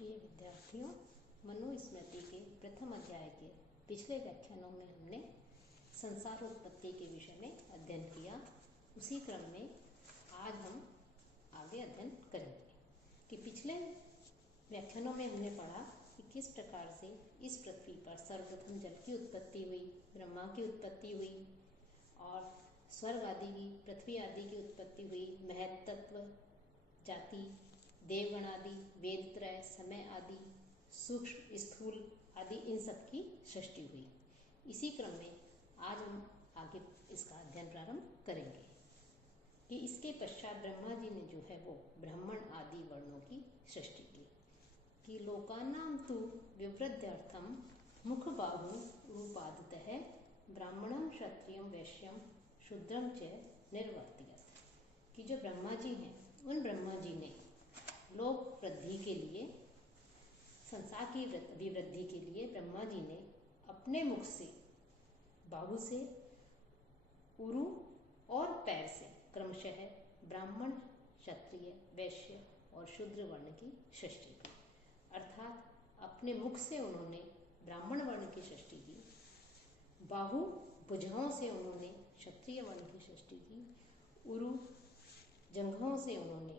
प्रिय विद्यार्थियों, मनुस्मृति के प्रथम अध्याय के पिछले व्याख्यानों में हमने संसारोत्पत्ति के विषय में अध्ययन किया। उसी क्रम में आज हम आगे अध्ययन करेंगे कि पिछले व्याख्यानों में हमने पढ़ा कि किस प्रकार से इस पृथ्वी पर सर्वप्रथम जल की उत्पत्ति हुई, ब्रह्मा की उत्पत्ति हुई और स्वर्ग आदि की, पृथ्वी आदि की उत्पत्ति हुई, महत तत्व, जाति, देवगण आदि, वेद त्रय, समय आदि, सूक्ष्म स्थूल आदि, इन सब की सृष्टि हुई। इसी क्रम में आज हम आगे इसका अध्ययन प्रारंभ करेंगे कि इसके पश्चात ब्रह्मा जी ने जो है वो ब्राह्मण आदि वर्णों की सृष्टि की कि लोकानां तु विवृद्ध्यर्थम मुख बाहु रूपादितः ब्राह्मणम क्षत्रियम वैश्यम शूद्रम च निर्वर्तियत। कि जो ब्रह्मा जी हैं, उन ब्रह्मा जी ने लोक वृद्धि के लिए, संसार की विवृद्धि के लिए ब्रह्मा जी ने अपने मुख से, बाहु से, उरु और पैर से क्रमशः ब्राह्मण, क्षत्रिय, वैश्य और शूद्र वर्ण की सृष्टि की। अर्थात अपने मुख से उन्होंने ब्राह्मण वर्ण की सृष्टि की, बाहु भुजाओं से उन्होंने क्षत्रिय वर्ण की सृष्टि की, उरु जंघों से उन्होंने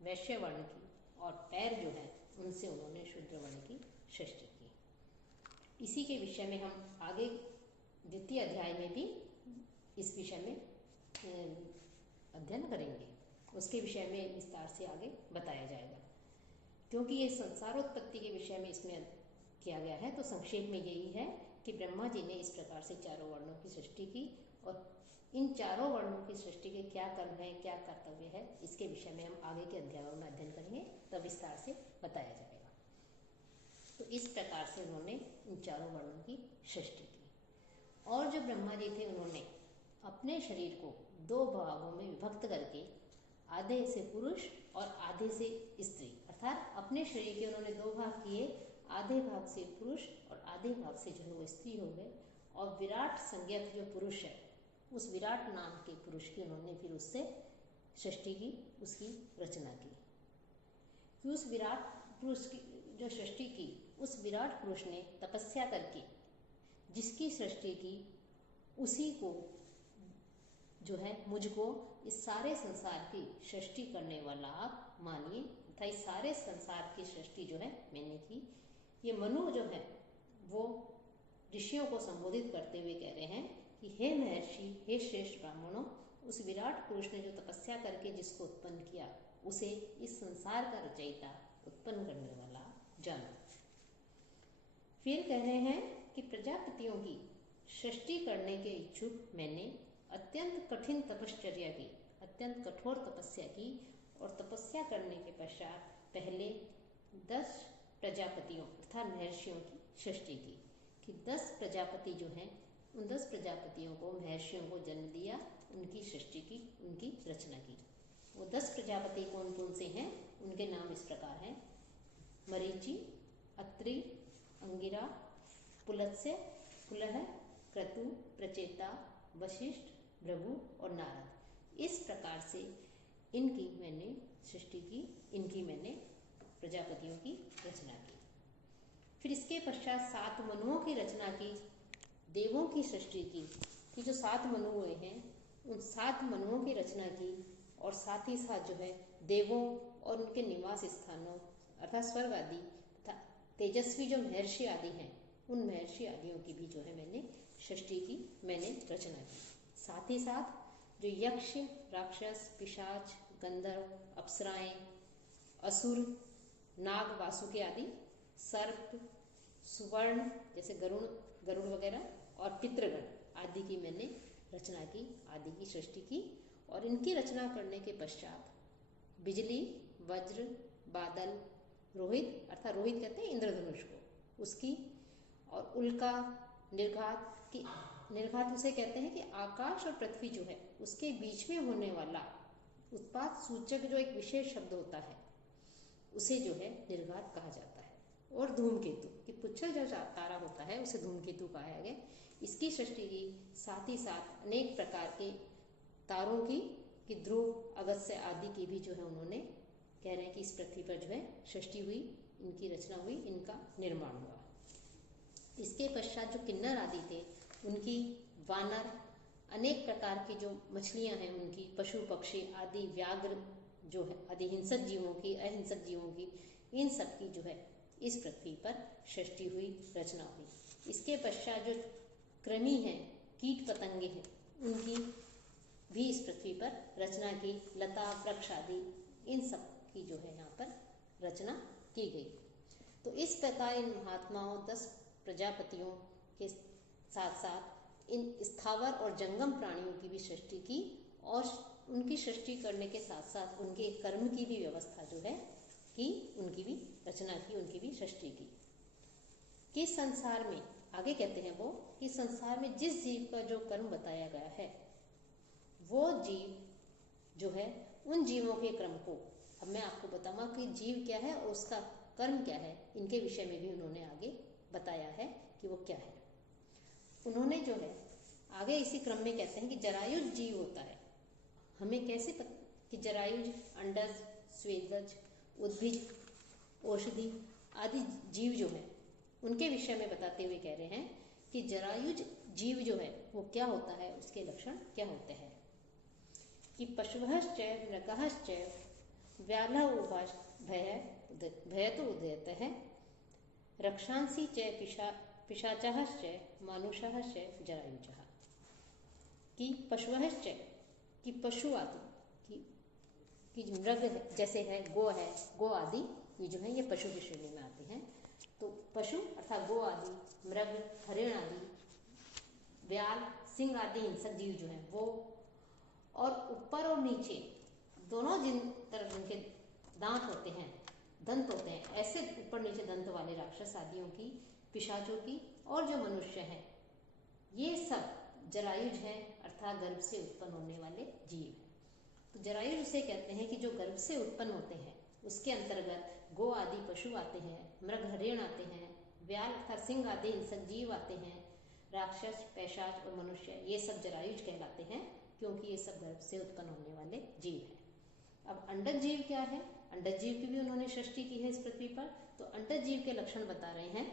वैश्य वर्ण की और पैर जो है उनसे उन्होंने शूद्र वर्ण की सृष्टि की। इसी के विषय में हम आगे द्वितीय अध्याय में भी इस विषय में अध्ययन करेंगे। उसके विषय में विस्तार से आगे बताया जाएगा। क्योंकि ये संसारोत्पत्ति के विषय में इसमें किया गया है, तो संक्षेप में यही है कि ब्रह्मा जी ने इस प्रकार से चारों वर्णों की सृष्टि की और इन चारों वर्णों की सृष्टि के क्या कर्म है, क्या कर्तव्य है, इसके विषय में हम आगे के अध्यायों में अध्ययन करेंगे, तब विस्तार से बताया जाएगा। तो इस प्रकार से उन्होंने इन चारों वर्णों की सृष्टि की। और जो ब्रह्मा जी थे, उन्होंने अपने शरीर को दो भागों में विभक्त करके आधे से पुरुष और आधे से स्त्री, अर्थात अपने शरीर के उन्होंने दो भाग किए, आधे भाग से पुरुष और आधे भाग से जो है वो स्त्री हो गए। और विराट संज्ञक जो पुरुष है, उस विराट नाम के पुरुष की उन्होंने फिर उससे सृष्टि की, उसकी रचना की। कि उस विराट पुरुष की जो सृष्टि की, उस विराट पुरुष ने तपस्या करके जिसकी सृष्टि की, उसी को जो है मुझको इस सारे संसार की सृष्टि करने वाला आप मानिए, तथा इस सारे संसार की सृष्टि जो है मैंने की। ये मनु जो है वो ऋषियों को संबोधित करते हुए कह रहे हैं कि हे महर्षि, हे श्रेष्ठ ब्राह्मणों, उस विराट पुरुष ने जो तपस्या करके जिसको उत्पन्न किया, उसे इस संसार का रचयिता, उत्पन्न करने वाला जानो। फिर कह रहे हैं कि प्रजापतियों की सृष्टि करने के इच्छुक मैंने अत्यंत कठिन तपश्चर्या की, अत्यंत कठोर तपस्या की और तपस्या करने के पश्चात पहले 10 प्रजापतियों अर्थात महर्षियों की सृष्टि की। कि 10 प्रजापति जो हैं, उन 10 प्रजापतियों को, महर्षियों को जन्म दिया, उनकी सृष्टि की, उनकी रचना की। वो 10 प्रजापति कौन कौन से हैं, उनके नाम इस प्रकार हैं: मरीचि, अत्रि, अंगिरा, पुलत्स्य, पुलह, क्रतु, प्रचेता, वशिष्ठ, भृगु और नारद। इस प्रकार से इनकी मैंने सृष्टि की, इनकी मैंने प्रजापतियों की रचना की। फिर इसके पश्चात 7 मनुओं की रचना की, देवों की सृष्टि की। कि जो 7 मनु हुए हैं, उन 7 मनुओं की रचना की और साथ ही साथ जो है देवों और उनके निवास स्थानों अर्थात स्वर्ग आदि तथा तेजस्वी जो महर्षि आदि हैं, उन महर्षि आदियों की भी जो है मैंने सृष्टि की, मैंने रचना की। साथ ही साथ जो यक्ष, राक्षस, पिशाच, गंधर्व, अप्सराएं, असुर, नाग, वासुकी आदि, सर्प, सुवर्ण जैसे गरुड़ वगैरह और पितृगण आदि की मैंने रचना की, आदि की सृष्टि की। और इनकी रचना करने के पश्चात बिजली, वज्र, बादल, रोहित अर्थात रोहित कहते हैं इंद्रधनुष को, उसकी, और उल्का, निर्घात की, निर्घात उसे कहते हैं कि आकाश और पृथ्वी जो है उसके बीच में होने वाला उत्पात सूचक जो एक विशेष शब्द होता है, उसे जो है निर्घात कहा जाता है। और धूमकेतु कि पुच्छल जो तारा होता है उसे धूमकेतु कहा गया, इसकी सृष्टि की। साथ ही साथ अनेक प्रकार के तारों की, कि ध्रुव, अगस्त्य आदि की भी जो है उन्होंने कह रहे हैं कि इस पृथ्वी पर जो है सृष्टि हुई, इनकी रचना हुई, इनका निर्माण हुआ। इसके पश्चात जो किन्नर आदि थे, उनकी वानर, अनेक प्रकार की जो मछलियां हैं उनकी, पशु पक्षी आदि, व्याघ्र जो है आदि, हिंसक जीवों की, अहिंसक जीवों की, इन सब की जो है इस पृथ्वी पर सृष्टि हुई, रचना हुई। इसके पश्चात जो कृमि हैं, कीट पतंगे हैं, उनकी भी इस पृथ्वी पर रचना की, लता वृक्ष आदि, इन सब की जो है यहाँ पर रचना की गई। तो इस प्रकार इन महात्माओं 10 प्रजापतियों के साथ साथ इन स्थावर और जंगम प्राणियों की भी सृष्टि की, और उनकी सृष्टि करने के साथ साथ उनके कर्म की भी व्यवस्था जो है कि उनकी भी रचना की, उनकी भी सृष्टि की। कि संसार में, आगे कहते हैं वो, कि संसार में जिस जीव का जो कर्म बताया गया है, वो जीव जो है उन जीवों के क्रम को, अब मैं आपको बताऊंगा कि जीव क्या है और उसका कर्म क्या है, इनके विषय में भी उन्होंने आगे बताया है कि वो क्या है। उन्होंने जो है आगे इसी क्रम में कहते हैं कि जरायुज जीव होता है। हमें कैसे पता कि जरायुज, अंडज, स्वेदज, उद्भिज, औषधि आदि जीव जो है उनके विषय में बताते हुए कह रहे हैं कि जरायुज जीव जो है वो क्या होता है, उसके लक्षण क्या होते हैं। कि पशुश्च मृगश्च व्यालः उवाच भयतो उदयतः रक्षांसि च पिशाचश्च मानुषश्च जरायुजः। कि पशुश्च, कि पशु आदि, कि मृग जैसे है, गो आदि, ये जो है ये पशु की श्रेणी में आते हैं। तो पशु अर्थात गो आदि, मृग, हरिण आदि, व्याल, सिंह आदि हिंसक जीव जो हैं वो, और ऊपर और नीचे दोनों जिन तरफ उनके दांत होते हैं, दंत होते हैं, ऐसे ऊपर नीचे दंत वाले राक्षस आदियों की, पिशाचों की, और जो मनुष्य हैं, ये सब जरायुज हैं, अर्थात गर्भ से उत्पन्न होने वाले जीव हैं। तो जरायुज उसे कहते हैं कि जो गर्भ से उत्पन्न होते हैं, उसके अंतर्गत गो आदि पशु आते हैं, मृग हरिण आते हैं, व्याल अर्थात सिंह आदि हिंसक जीव आते हैं, राक्षस, पैशाच और मनुष्य, ये सब जरायुज कहलाते हैं, क्योंकि ये सब गर्भ से उत्पन्न होने वाले जीव हैं। अब अंडज जीव क्या है? अंडज जीव की भी उन्होंने सृष्टि की है इस पृथ्वी पर। तो अंडज जीव के लक्षण बता रहे हैं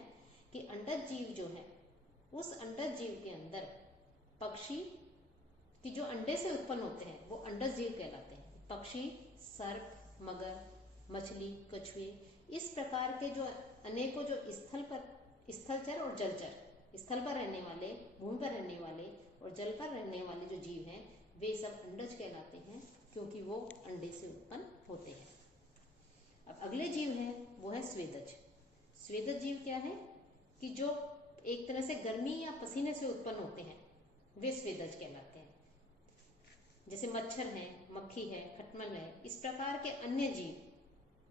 कि अंडज जीव जो है, उस अंडज जीव के अंदर पक्षी कि जो अंडे से उत्पन्न होते हैं वो अंडज जीव कहलाते हैं। पक्षी, सर्प, मगर, मछली, कछुए, इस प्रकार के जो अनेकों जो स्थलचर और जलचर, स्थल पर रहने वाले, भूमि पर रहने वाले और जल पर रहने वाले जो जीव हैं, वे सब अंडज कहलाते हैं, क्योंकि वो अंडे से उत्पन्न होते हैं। अब अगले जीव हैं वो है स्वेदज। स्वेदज जीव क्या है कि जो एक तरह से गर्मी या पसीने से उत्पन्न होते हैं, वे स्वेदज कहलाते हैं। जैसे मच्छर है, मक्खी है, खटमल है, इस प्रकार के अन्य जीव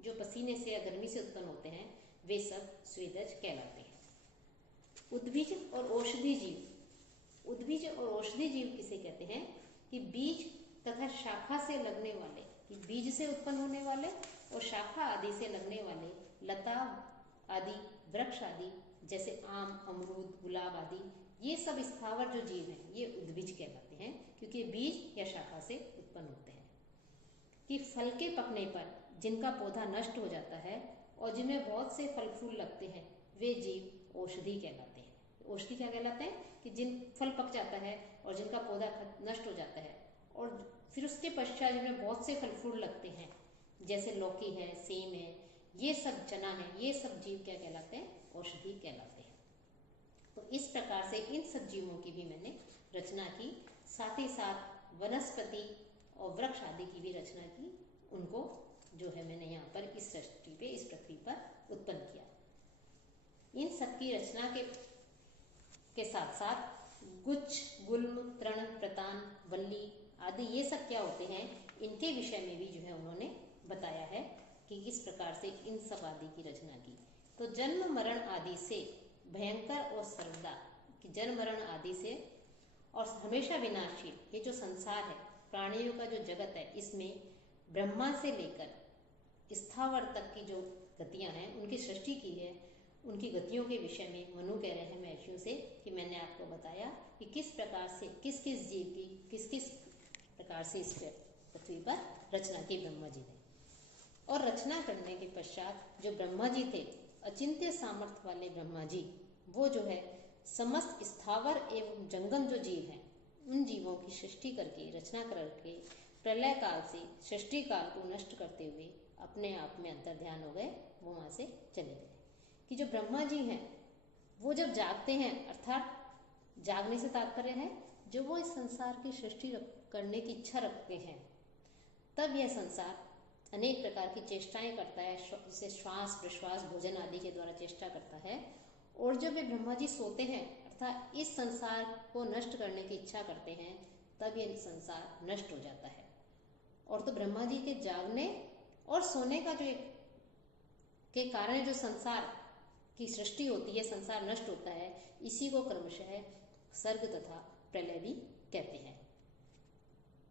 जो पसीने से या गर्मी से उत्पन्न होते हैं, वे सब स्वेदज कहलाते हैं। उद्भिज और औषधि जीव। उद्भिज और औषधि जीव किसे कहते हैं कि बीज तथा शाखा से लगने वाले, कि बीज से उत्पन्न होने वाले और शाखा आदि से लगने वाले लता आदि, वृक्ष आदि, जैसे आम, अमरूद, गुलाब आदि, ये सब स्थावर जो जीव हैं, ये उद्भिज कहलाते हैं, क्योंकि बीज या शाखा से उत्पन्न होते हैं। कि फल के पकने पर जिनका पौधा नष्ट हो जाता है और जिनमें बहुत से फल फूल लगते हैं, वे जीव औषधि कहलाते हैं। औषधि क्या कहलाते हैं कि जिन फल पक जाता है और जिनका पौधा नष्ट हो जाता है, और फिर उसके पश्चात जिनमें बहुत से फल फूल लगते हैं, जैसे लौकी है, सेम है, ये सब, चना है, ये सब जीव क्या कहलाते हैं? औषधि कहलाते हैं। तो इस प्रकार से इन सब जीवों की भी मैंने रचना की, साथ ही साथ वनस्पति और वृक्ष आदि की भी रचना की। उनको जो है मैंने यहाँ पर इस सृष्टि पे, इस पृथ्वी पर उत्पन्न किया। इन सब की रचना के साथ साथ गुच्छ, गुल्म, तृण, प्रतान, वल्ली आदि ये सब क्या होते हैं, इनके विषय में भी जो है उन्होंने बताया है कि किस प्रकार से इन सब आदि की रचना की। तो जन्म मरण आदि से भयंकर और सर्वदा, कि जन्म मरण आदि से और हमेशा विनाशील ये जो संसार है, प्राणियों का जो जगत है, इसमें ब्रह्मा से लेकर स्थावर तक की जो गतियां हैं, उनकी सृष्टि की है। उनकी गतियों के विषय में मनु कह रहे हैं महर्षियों से कि मैंने आपको बताया कि किस प्रकार से किस किस जीव की किस किस प्रकार से इस पृथ्वी पर रचना की ब्रह्मा जी ने। और रचना करने के पश्चात जो ब्रह्मा जी थे, अचिंत्य सामर्थ्य वाले ब्रह्मा जी, वो जो है समस्त स्थावर एवं जंगम जो जीव हैं, उन जीवों की सृष्टि करके, रचना करके प्रलय काल से सृष्टि काल को नष्ट करते हुए अपने आप में अंतर्ध्यान हो गए, वो वहां से चले गए। कि जो ब्रह्मा जी हैं वो जब जागते हैं, अर्थात जागने से तात्पर्य है जो वो इस संसार की सृष्टि करने की इच्छा रखते हैं, तब यह संसार अनेक प्रकार की चेष्टाएं करता है, जैसे श्वास प्रश्वास भोजन आदि के द्वारा चेष्टा करता है। और जब वे ब्रह्मा जी सोते हैं, अर्थात इस संसार को नष्ट करने की इच्छा करते हैं, तब यह संसार नष्ट हो जाता है। और तो ब्रह्मा जी के जागने और सोने का जो एक के कारण जो संसार की सृष्टि होती है, संसार नष्ट होता है, इसी को क्रमशः सर्ग तथा प्रलय भी कहते हैं।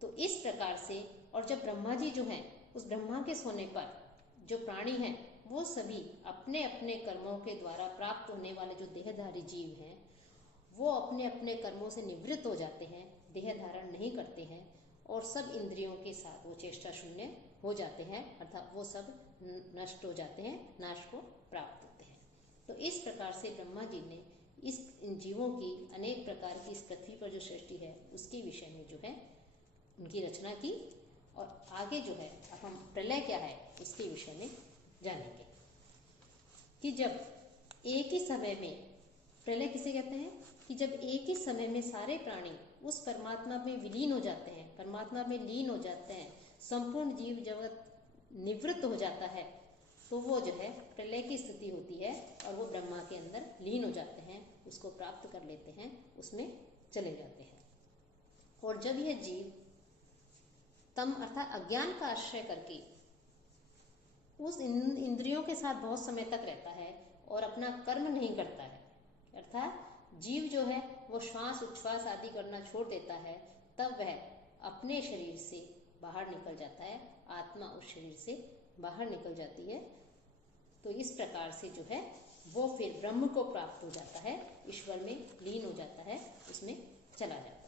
तो इस प्रकार से, और जब ब्रह्मा जी जो हैं, उस ब्रह्मा के सोने पर जो प्राणी हैं वो सभी अपने अपने कर्मों के द्वारा प्राप्त होने वाले जो देहधारी जीव हैं, वो अपने अपने कर्मों से निवृत्त हो जाते हैं, देह धारण नहीं करते हैं, और सब इंद्रियों के साथ वो चेष्टा शून्य हो जाते हैं, अर्थात वो सब नष्ट हो जाते हैं, नाश को प्राप्त होते हैं। तो इस प्रकार से ब्रह्मा जी ने इन जीवों की अनेक प्रकार की इस पृथ्वी पर जो सृष्टि है उसके विषय में जो है उनकी रचना की। और आगे जो है अब हम प्रलय क्या है उसके विषय में जानेंगे कि जब एक ही समय में, प्रलय किसे कहते हैं कि जब एक ही समय में सारे प्राणी उस परमात्मा में विलीन हो जाते हैं, परमात्मा में लीन हो जाते हैं, संपूर्ण जीव जगत निवृत्त हो जाता है, तो वो जो है प्रलय की स्थिति होती है और वो ब्रह्मा के अंदर लीन हो जाते हैं, उसको प्राप्त कर लेते हैं, उसमें चले जाते हैं। और जब यह जीव तम अर्थात अज्ञान का आश्रय करके उस इंद्रियों के साथ बहुत समय तक रहता है और अपना कर्म नहीं करता है, अर्थात जीव जो है वो श्वास उच्छ्वास आदि करना छोड़ देता है, तब वह अपने शरीर से बाहर निकल जाता है, आत्मा उस शरीर से बाहर निकल जाती है। तो इस प्रकार से जो है वो फिर ब्रह्म को प्राप्त हो जाता है, ईश्वर में लीन हो जाता है, उसमें चला जाता है।